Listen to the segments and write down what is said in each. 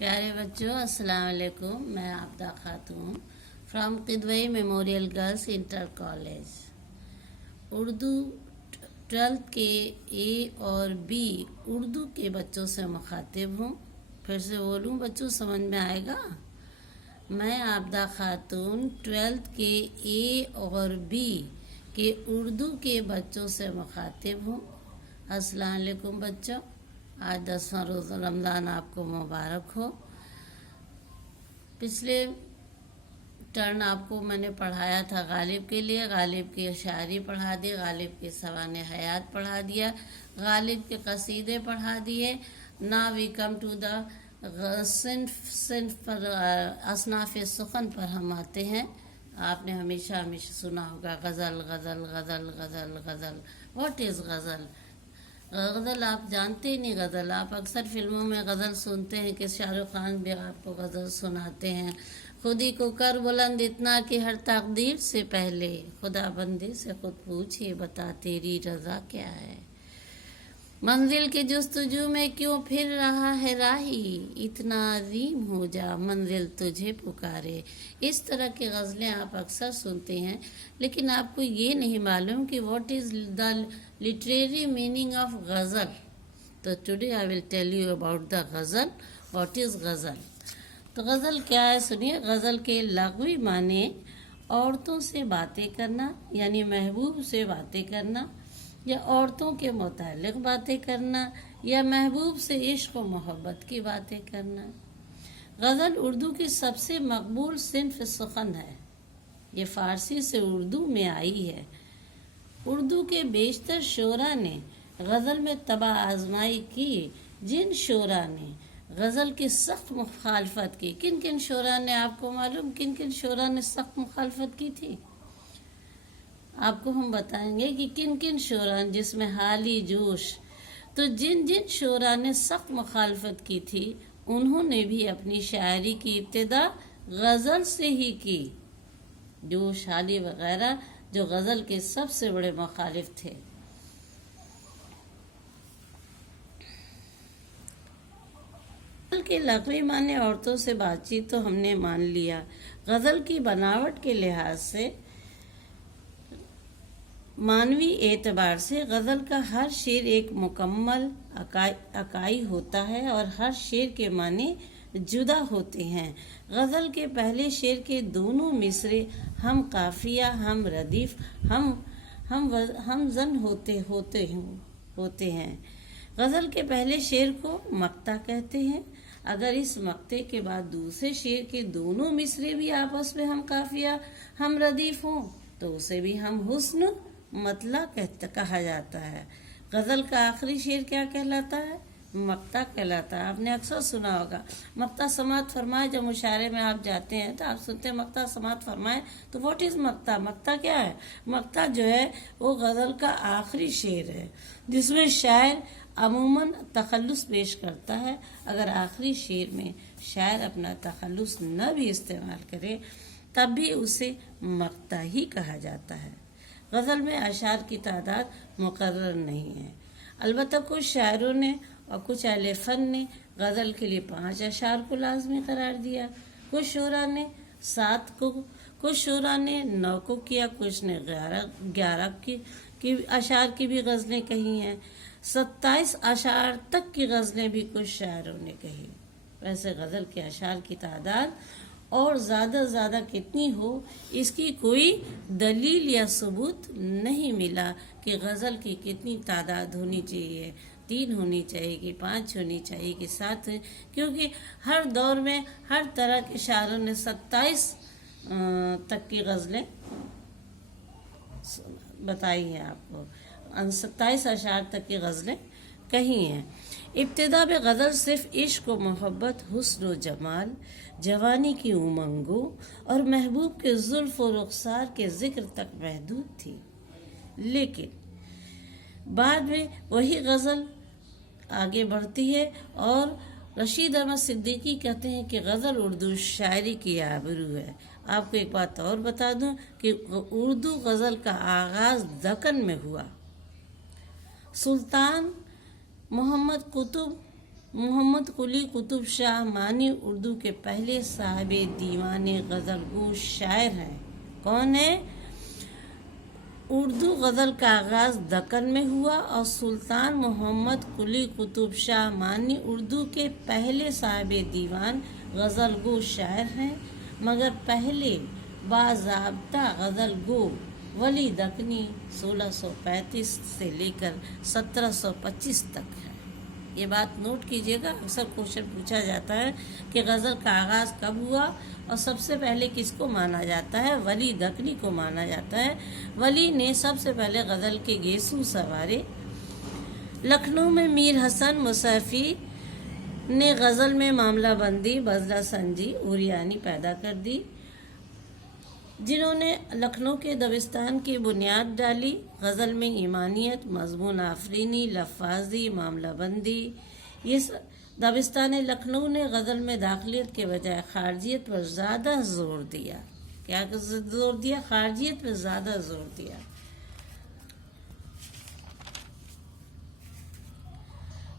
प्यारे बच्चों, अस्सलाम वालेकुम। मैं आबदा खातून from Kidwai memorial girls inter college Urdu 12th के ए और बी उर्दू के बच्चों से मुखातिब हूँ। फिर से बोलूँ बच्चों, समझ में आएगा? मैं आबदा खातून 12th के ए और बी के उर्दू के बच्चों से मुखातिब हूँ। अस्सलाम वालेकुम बच्चों, आज 10वां रोज़ रमज़ान आपको मुबारक हो। पिछले टर्न आपको मैंने पढ़ाया था गालिब के लिए, गालिब की शायरी पढ़ा दी, गालिब की सवाने हयात पढ़ा दिया, गालिब के कसीदे पढ़ा दिए। ना वी कम टू द सिंफ पर असनाफ सुखन पर हम आते हैं। आपने हमेशा सुना होगा गज़ल गज़ल गज़ल गज़ल गज़ल। व्हाट इज़ गज़ल? गज़ल आप जानते ही नहीं। गज़ल आप अक्सर फिल्मों में गज़ल सुनते हैं कि शाहरुख खान भी आपको गज़ल सुनाते हैं। खुदी को कर बुलंद इतना कि हर तकदीर से पहले खुदा बंदे से खुद पूछे, बता तेरी रज़ा क्या है। मंजिल के जुस्तजू में क्यों फिर रहा है राही, इतना अजीम हो जा मंजिल तुझे पुकारे। इस तरह की गज़लें आप अक्सर सुनते हैं, लेकिन आपको ये नहीं मालूम कि what is the literary meaning of ghazal. तो today I will tell you about the ghazal. What is ghazal? तो गज़ल क्या है, सुनिए। गज़ल के लग़वी माने औरतों से बातें करना, यानी महबूब से बातें करना, या औरतों के मुतालिक बातें करना, या महबूब से इश्क व मोहब्बत की बातें करना। गज़ल उर्दू की सबसे मकबूल सिंफ सुखन है। ये फ़ारसी से उर्दू में आई है। उर्दू के बेशतर शोरा ने गज़ल में तबाह आजमाई की। जिन शोरा ने गज़ल की सख्त मुखालफत की, किन किन शोरा ने, आपको मालूम किन किन शोरा ने सख्त मुखालफत की थी? आपको हम बताएंगे कि किन किन शोरा, जिसमें हाली जोश। तो जिन जिन शोरा ने सख्त मुखालफत की थी, उन्होंने भी अपनी शायरी की इब्तिदा गज़ल से ही की। जोश, हाली वगैरह जो गज़ल के सबसे बड़े मुखालिफ थे। गज़ल के लग़वी माने औरतों से बातचीत तो हमने मान लिया। गज़ल की बनावट के लिहाज से, मानवी एतबार से गज़ल का हर शेर एक मुकम्मल अकाई होता है और हर शेर के माने जुदा होते हैं। गज़ल के पहले शेर के दोनों मिसरे हम काफिया, हम रदीफ, हम जन होते हैं। गज़ल के पहले शेर को मक्ता कहते हैं। अगर इस मक्ते के बाद दूसरे शेर के दोनों मिसरे भी आपस में हम काफिया, हम रदीफ हों, तो उसे भी हम हुस्न मतला कहा जाता है। गज़ल का आखिरी शेर क्या कहलाता है? मक्ता कहलाता है। आपने अक्सर सुना होगा, मक्ता समात फरमाए। जब मुशायरे में आप जाते हैं तो आप सुनते हैं मक्ता समात फरमाए। तो व्हाट इज़ मक्ता? मक्ता क्या है? मक्ता जो है वो गज़ल का आखिरी शेर है, जिसमें शायर अमूमन तखल्लुस पेश करता है। अगर आखिरी शेर में शायर अपना तखल्लुस न भी इस्तेमाल करे, तब भी उसे मक्ता ही कहा जाता है। गज़ल में अशार की तादाद मुकर्रर नहीं है। अलबत्ता कुछ शायरों ने और कुछ अहले फ़न ने गज़ल के लिए 5 अशार को लाजमी करार दिया। कुछ शोरा ने 7 को, कुछ शोरा ने 9 को किया, कुछ ने 11 की अशार की भी गज़लें कही हैं। 27 अशार तक की गज़लें भी कुछ शायरों ने कही। वैसे गज़ल के अशार की तादाद और ज़्यादा कितनी हो, इसकी कोई दलील या सबूत नहीं मिला कि गज़ल की कितनी तादाद होनी चाहिए। 3 होनी चाहिए कि 5 होनी चाहिए कि 7, क्योंकि हर दौर में हर तरह के शायरों ने 27 तक की गज़लें बताई हैं आपको। 27 अशार तक की गज़लें कही हैं। इब्तिदा में गज़ल सिर्फ इश्क व मोहब्बत, हुस्न व जमाल, जवानी की उमंगों और महबूब के जुल्फ़ व रुखसार के ज़िक्र तक महदूद थी। लेकिन बाद में वही गज़ल आगे बढ़ती है और रशीद अहमद सिद्दीकी कहते हैं कि गज़ल उर्दू शायरी की आबरू है। आपको एक बात और बता दूं कि उर्दू गज़ल का आगाज़ दक्कन में हुआ। सुल्तान मोहम्मद कुतुब محمد قلی قطب شاہ مانی اردو کے پہلے صاحب دیوان غزل گو شاعر ہیں۔ کون ہے؟ اردو غزل کا آغاز دکن میں ہوا اور سلطان محمد قلی قطب شاہ مانی اردو کے پہلے صاحب دیوان غزل گو شاعر ہیں، مگر پہلے باضابطہ غزل گو ولی دکنی 1635 سے لے کر 1725 تک ہے۔ یہ بات نوٹ کیجیے گا، اکثر کوشچن پوچھا جاتا ہے کہ غزل کا آغاز کب ہوا اور سب سے پہلے کس کو مانا جاتا ہے؟ ولی دکنی کو مانا جاتا ہے۔ ولی نے سب سے پہلے غزل کے گیسو سوارے۔ لکھنؤ میں میر حسن مصحفی نے غزل میں معاملہ بندی، بزلہ سنجی، اوریانی پیدا کر دی، جنہوں نے لکھنؤ کے دبستان کی بنیاد ڈالی۔ غزل میں ایمانیت، مضمون آفرینی، لفاظی، معاملہ بندی، یہ دبستان لکھنؤ نے غزل میں داخلیت کے بجائے خارجیت پر زیادہ زور دیا۔ کیا زور دیا؟ خارجیت پر زیادہ زور دیا۔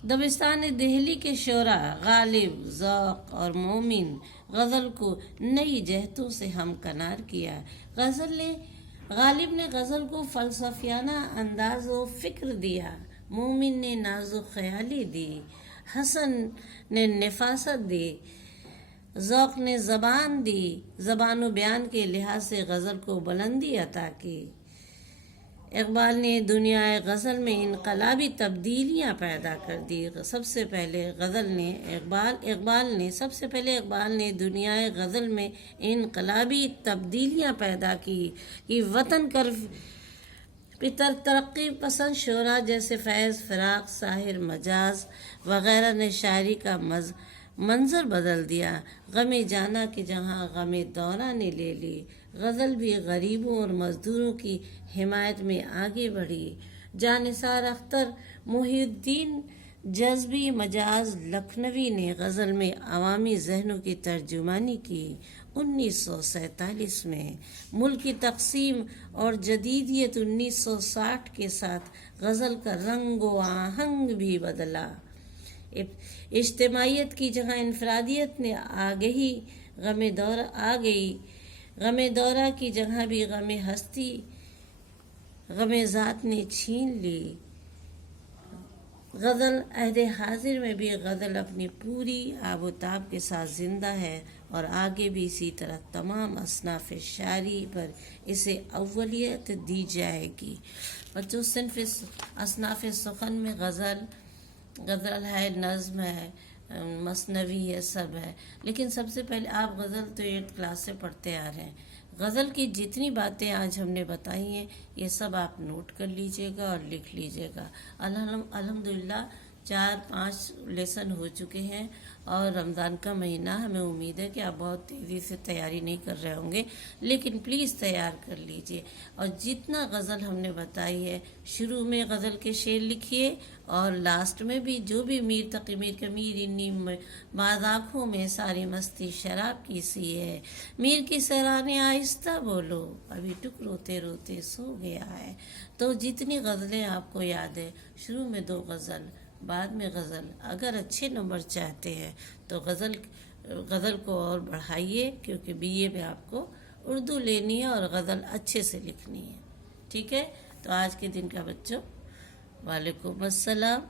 دبستان دہلی کے شعراء غالب، ذوق اور مومن غزل کو نئی جہتوں سے ہمکنار کیا۔ غالب نے غزل کو فلسفیانہ انداز و فکر دیا، مومن نے نازک خیالی دی، حسن نے نفاست دی، ذوق نے زبان دی، زبان و بیان کے لحاظ سے غزل کو بلندی عطا کی۔ اقبال نے دنیائے غزل میں انقلابی تبدیلیاں پیدا کر دی۔ سب سے پہلے اقبال نے دنیائے غزل میں انقلابی تبدیلیاں پیدا کی وطن پتر ترقی پسند شعراء جیسے فیض، فراق، ساحر، مجاز وغیرہ نے شاعری کا منظر بدل دیا۔ غم جانا کی جہاں غم دورہ نے لے لی، غزل بھی غریبوں اور مزدوروں کی حمایت میں آگے بڑھی۔ جانثار اختر، محی الدین جذبی، مجاز لکھنوی نے غزل میں عوامی ذہنوں کی ترجمانی کی۔ 1947 میں ملک کی تقسیم اور جدیدیت 1960 کے ساتھ غزل کا رنگ و آہنگ بھی بدلا۔ اجتماعیت کی جگہ انفرادیت نے آ گئی، غم دورہ کی جگہ بھی غم ہستی، غم ذات نے چھین لی۔ غزل عہد حاضر میں بھی غزل اپنی پوری آب و تاب کے ساتھ زندہ ہے اور آگے بھی اسی طرح تمام اصناف شاعری پر اسے اولیت دی جائے گی۔ بچوں، صنف اصناف سخن میں غزل ہے، نظم ہے، مثنوی، یہ سب ہے، لیکن سب سے پہلے آپ غزل تو 8th کلاس سے پڑھتے آ رہے ہیں۔ غزل کی جتنی باتیں آج ہم نے بتائی ہیں یہ سب آپ نوٹ کر لیجئے گا اور لکھ لیجئے گا۔ الحمدللہ 4-5 لیسن ہو چکے ہیں اور رمضان کا مہینہ، ہمیں امید ہے کہ آپ بہت تیزی سے تیاری نہیں کر رہے ہوں گے، لیکن پلیز تیار کر لیجئے۔ اور جتنا غزل ہم نے بتائی ہے، شروع میں غزل کے شعر لکھیے اور لاسٹ میں بھی جو بھی میر تقی میر کا میر انی بعض آنکھوں میں ساری مستی شراب کی سی ہے، میر کی سرانے آہستہ بولو ابھی ٹک روتے روتے سو گیا ہے۔ تو جتنی غزلیں آپ کو یاد ہے، شروع میں 2 غزل، بعد میں غزل۔ اگر اچھے نمبر چاہتے ہیں تو غزل کو اور بڑھائیے، کیونکہ BA میں آپ کو اردو لینی ہے اور غزل اچھے سے لکھنی ہے۔ ٹھیک ہے؟ تو آج کے دن کا بچوں، وعلیکم السلام۔